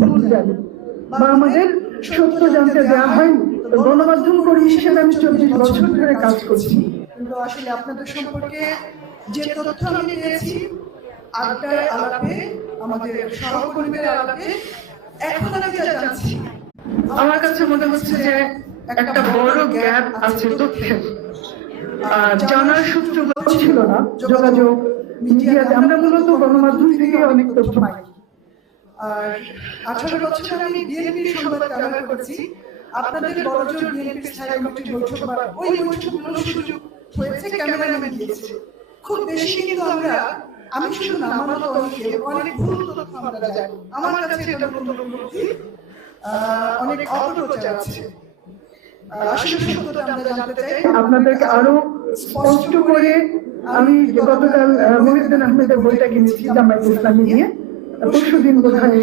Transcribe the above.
ভুল জানি বা আমাদের সত্য জানতে দেওয়া হয়নি। গণমাধ্যম কর্মী হিসেবে আমি 24 বছর ধরে কাজ করছি, কিন্তু আসলে আপনাদের সম্পর্কে যে তথ্য আমি পেয়েছি আড্ডায় আলাপে, আমাদের সহকর্মীদের আলাপে, এখন আমি যা জানছি আমার কাছে মনে হচ্ছে যে একটা বড় গ্যাপ আছে তথ্যের। জানার সূত্রগুলো ছিল না, যোগাযোগ মিডিয়াতে আমরা মূলত গণমাধ্যম থেকে অনেক তথ্য পাই। আর 18 বছর আমি বিএনপির সংবাদ কাভার করেছি। আপনাদের বড়জোর বিএনপির স্থায়ী কমিটির বৈঠক বা ওই বৈঠকগুলোর সুযোগ হয়েছে, ক্যামেরাম্যান গিয়েছে খুব বেশি, কিন্তু আমি শুধু না, আমার মতো অনেক ভুল তথ্য আমরা জানি। আমার কাছে এটা নতুন অনুভূতি, অনেক অপপ্রচার আছে। আসলে সত্যটা আমরা জানতে চাই আপনাদেরকে আরো স্পষ্ট করে। আমি গতকাল মহিউদ্দিন আহমেদের বইটা কিনেছি জামায়াতে ইসলামী নিয়ে, পরশুদিন বোধহয়